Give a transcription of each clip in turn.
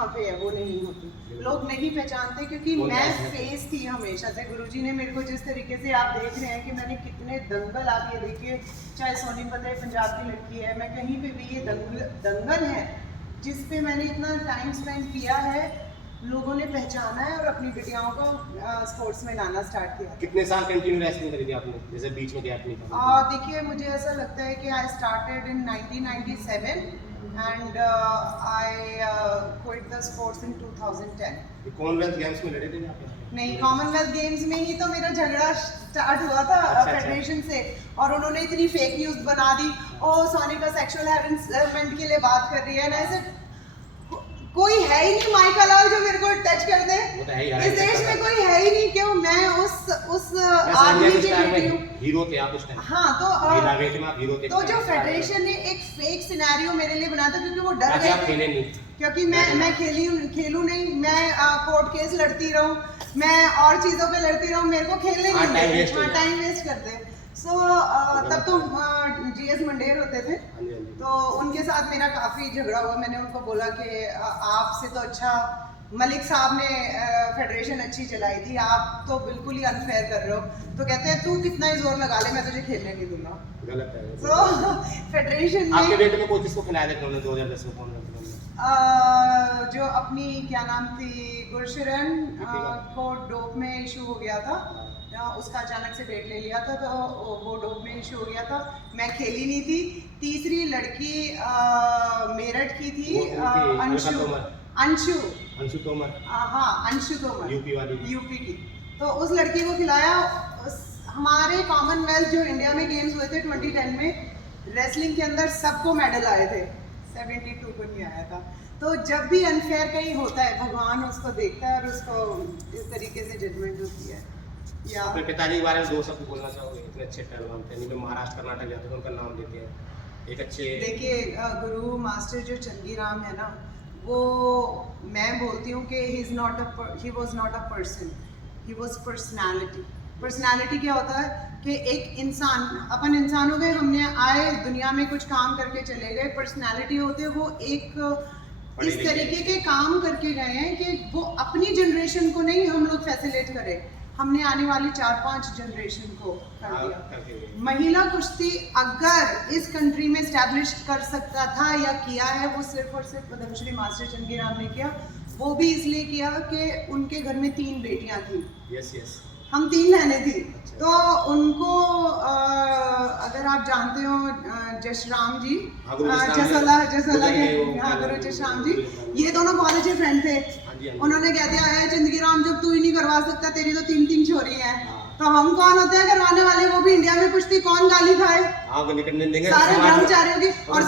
यहाँ पे है वो नहीं होती, लोग नहीं पहचानते क्योंकि मैं फेस थी हमेशा से। गुरुजी ने मेरे को जिस तरीके से आप देख रहे हैं कि मैंने कितने दंगल, आप ये देखिए, चाहे सोनीपत है, पंजाब की लड़की है, मैं कहीं पे भी ये दंगल है जिस पे मैंने इतना टाइम स्पेंड किया है, लोगों ने पहचाना है और अपनी बेटियों को स्पोर्ट्स में लाना स्टार्ट किया। कितने साल कंटिन्यू रेसलिंग करी थी आपने, जैसे बीच में गैप नहीं था? देखिए मुझे ऐसा लगता है कि I started in 1997 and I quit the sports in 2010। Commonwealth games में लड़े थे आप? नहीं, कॉमनवेल्थ गेम्स में ही तो मेरा झगड़ा स्टार्ट हुआ था फेडरेशन से, और उन्होंने इतनी फेक न्यूज़ बना दी, ओ सोनिका सेक्सुअल हैरेसमेंट के लिए बात कर रही है ना, ऐसे कोई है ही नहीं माइका लाल जो मेरे को टच कर दे। इस देश में कोई है ही नहीं, क्यों? मैं उस आदमी की बेटी हूँ। हीरो थे आप उस टाइम? हाँ, तो जो फेडरेशन ने एक फेक सिनेरियो मेरे लिए बनाया था क्योंकि वो डर गए थे, क्योंकि मैं खेलूं नहीं, मैं कोर्ट केस लड़ती रहूं, मैं और चीजों पे लड़ती रहूं, मेरे को खेलने नहीं देते, टाइम वेस्ट करते। सो तब तो जीएस मंडेर होते थे, तो उनके साथ मेरा काफ़ी झगड़ा हुआ। मैंने उनको बोला कि आपसे तो अच्छा मलिक साहब ने फेडरेशन अच्छी चलाई थी, आप तो बिल्कुल ही अनफेयर कर रहे हो। तो कहते हैं तू कितना ही जोर लगा ले, मैं तुझे खेलने नहीं दूंगा। गलत है। तो फेडरेशन आपके बेटे में कोच इसको खिलाया था 2010 में? कौन जो अपनी क्या नाम थी, गुरशरण को डोप में इशू हो गया था, उसका अचानक से वेट ले लिया था, तो वो डोप में इशू हो गया था, मैं खेली नहीं थी। तीसरी लड़की मेरठ की थी, अंशु तोमर, हाँ अंशु तोमर, यूपी की। तो उस लड़की को खिलाया। हमारे कॉमनवेल्थ जो इंडिया में गेम्स हुए थे 2010 में, रेसलिंग के अंदर सबको मेडल आए थे, 72 को नहीं आया था। तो जब भी अनफेयर कहीं होता है, भगवान उसको देखता है और उसको इस तरीके से जजमेंट होती है। या अपने पिताजी के बारे में दो शब्द बोलना चाहोगे? इतने अच्छे पहलवान थे, नहीं महाराष्ट्र कर्नाटक जाते थे, उनका नाम लेते हैं एक अच्छे। देखिए गुरु मास्टर जो चंगीराम है ना, वो मैं बोलती हूँ कि he was not a person, he was personality. Personality क्या होता है कि एक इंसान, अपन इंसान हो गए, हमने आए दुनिया में कुछ काम करके चले गए। पर्सनालिटी होते हैं वो एक इस तरीके के काम करके गए हैं कि वो अपनी जनरेशन को नहीं हम लोग फैसिलिटेट करें, हमने आने वाली 4-5 जनरेशन को कर दिया। महिला कुश्ती अगर इस कंट्री में स्टैब्लिश कर सकता था या किया है, वो सिर्फ और सिर्फ पद्मश्री मास्टर चंगीराम ने किया। वो भी इसलिए किया कि उनके घर में 3 बेटियां थी। यस हम 3 बहनें थी। तो उनको अगर आप जानते हो जसराम जी, जसोला के, हाँ गुरु जसराम जी, ये दोनों बहुत अच्छे फ्रेंड थे। उन्होंने कह दिया है चंदगीराम, जब तू ही नहीं करवा सकता, तेरी तो 3 छोरी हैं, तो हम कौन होते हैं करवाने वाले? वो भी इंडिया में कुश्ती, कौन गाली खाए? सारे ब्रह्मचारियों की। और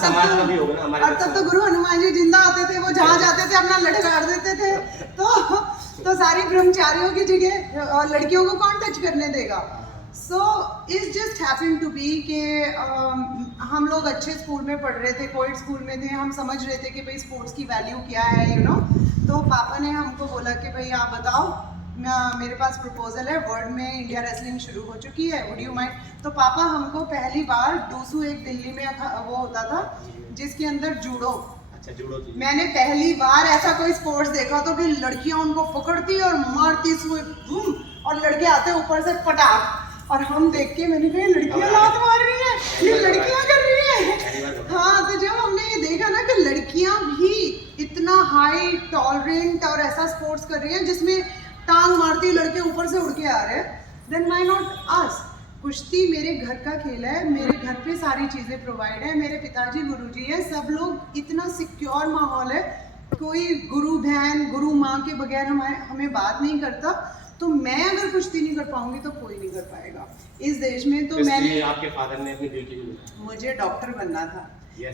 तब तो गुरु हनुमान जी जिंदा होते थे, वो जहाँ जाते थे अपना लड़का देते थे। तो सारी ब्रह्मचारियों की जगह लड़कियों को कौन टच करने देगा? So it's just happen to be कि हम लोग अच्छे स्कूल में पढ़ रहे थे, कोविड स्कूल में थे, हम समझ रहे थे कि भाई स्पोर्ट्स की वैल्यू क्या है, यू नो। तो पापा ने हमको बोला कि भाई आप बताओ, मेरे पास प्रपोजल है, वर्ल्ड में इंडिया रेसलिंग शुरू हो चुकी है, वुड यू माइंड? तो पापा हमको पहली बार डूसू एक दिल्ली में वो होता था जिसके अंदर जूडो, मैंने पहली बार ऐसा कोई स्पोर्ट्स देखा तो कि लड़कियां उनको पकड़ती और मारती और लड़के आते ऊपर से पटाख, और हम देख के मैंने कहा लड़कियां लात मार रही है, ये लड़कियां कर रही है। हाँ, तो जब हमने ये देखा ना कि लड़कियां भी इतना हाई टॉलरेंट और ऐसा स्पोर्ट्स कर रही हैं जिसमें टांग मारती लड़के ऊपर से उड़ के आ रहे हैं, देन व्हाई नॉट अस? कुश्ती मेरे घर का खेल है, मेरे घर पे सारी चीज़ें प्रोवाइड है, मेरे पिताजी गुरुजी है, सब लोग, इतना सिक्योर माहौल है, कोई गुरु बहन गुरु माँ के बगैर हमें बात नहीं करता। तो मैं अगर कुश्ती नहीं कर पाऊंगी तो कोई नहीं कर पाएगा इस देश में। तो मैंने, आपके फादर ने अपनी बेटी को, मुझे डॉक्टर बनना था,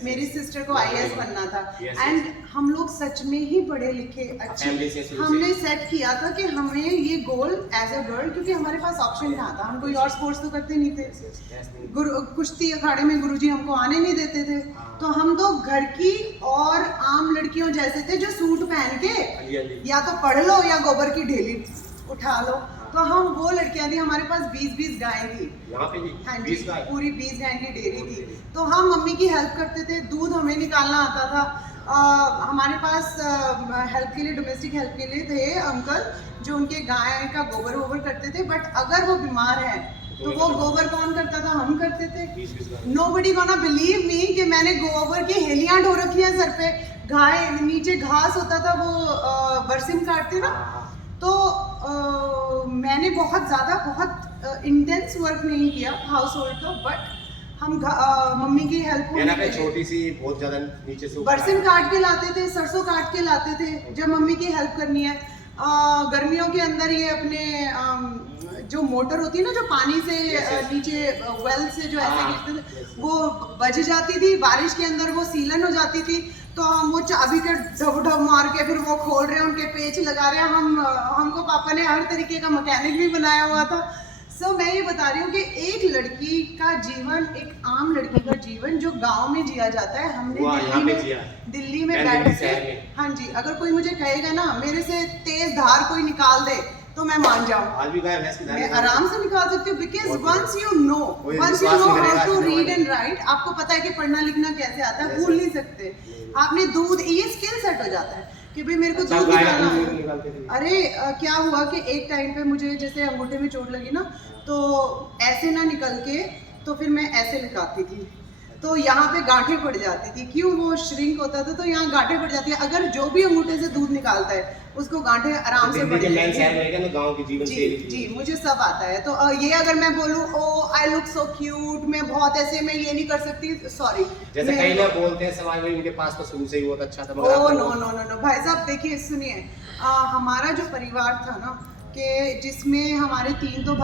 मेरी सिस्टर को आईएएस बनना था, एंड हम लोग सच में ही पढ़े लिखे अच्छे, हमने सेट किया था कि हमें ये गोल एज अ गर्ल, क्योंकि हमारे पास ऑप्शन कहाँ था, हम कोई और स्पोर्ट्स तो करते नहीं थे। कुश्ती अखाड़े में गुरुजी हमको आने नहीं देते थे, तो हम तो घर की और आम लड़कियों जैसे थे जो सूट पहन के या तो पढ़ लो या गोबर की ढेली उठा लो। तो हम वो लड़कियां थी, हमारे पास 20 गायें थी यहाँ पे। हाँ जी, पूरी 20 गाय की डेयरी थी। तो हम मम्मी की हेल्प करते थे, दूध हमें निकालना आता था, हमारे पास हेल्प के लिए, डोमेस्टिक हेल्प के लिए थे अंकल जो उनके गाय का गोबर वोबर करते थे, बट अगर वो बीमार है तो वो गोबर कौन करता था? हम करते थे। नोबडी गोना बिलीव मी कि मैंने गोबर की हेलियां ढो रखी हैं सर पे, गाय नीचे घास होता था, वो बरसिम काटते ना, तो मैंने बहुत ज़्यादा बहुत इंटेंस वर्क नहीं किया हाउस होल्ड का, बट हम मम्मी की हेल्प छोटी सी बहुत ज्यादा नीचे से बरसिम काट के लाते थे, सरसों काट के लाते थे जब मम्मी की हेल्प करनी है। गर्मियों के अंदर ये अपने जो मोटर होती है ना, जो पानी से नीचे वेल से जो ऐसे गिरते थे, वो बज जाती थी, बारिश के अंदर वो सीलन हो जाती थी, तो हम वो चाबी के ढब ढब मार के फिर वो खोल रहे हैं, उनके पेच लगा रहे हैं। हमको पापा ने हर तरीके का मैकेनिक भी बनाया हुआ था। मैं ये बता रही हूँ कि एक लड़की का जीवन, एक आम लड़की का जीवन जो गांव में जिया जाता है, हमने दिल्ली में बैठ के, हाँ जी, अगर कोई मुझे कहेगा ना मेरे से तेज धार कोई निकाल दे तो मैं मान जाऊँ, मैं आराम से निकाल सकती हूँ, because once you know how to read and write, आपको पता है कि पढ़ना लिखना कैसे आता है, भूल नहीं सकते। आपने दूध, ये स्किल सेट हो जाता है कि भाई मेरे को दूध निकालना है। अरे क्या हुआ कि एक टाइम पे मुझे जैसे अंगूठे में चोट लगी ना, तो ऐसे ना निकल के तो फिर मैं ऐसे लगाती थी, तो यहाँ पे गांठें पड़ जाती थी, क्यों? वो श्रिंक होता था तो यहाँ गांठें पड़ जाती है। अगर जो भी अंगूठे से दूध निकालता है उसको गांठें आराम से पड़ जाती है। जी, मुझे सब आता है। तो ये अगर मैं बोलूँ ओ आई लुक सो क्यूट, मैं बहुत ऐसे, मैं ये नहीं कर सकती, सॉरी। जैसे कई लोग बोलते हैं समाज में उनके पास तो शुरू से ही बहुत अच्छा था, मगर oh no no no no भाई साहब, देखिए सुनिए, हमारा जो परिवार था ना, कि जिसमें हमारे 3 तो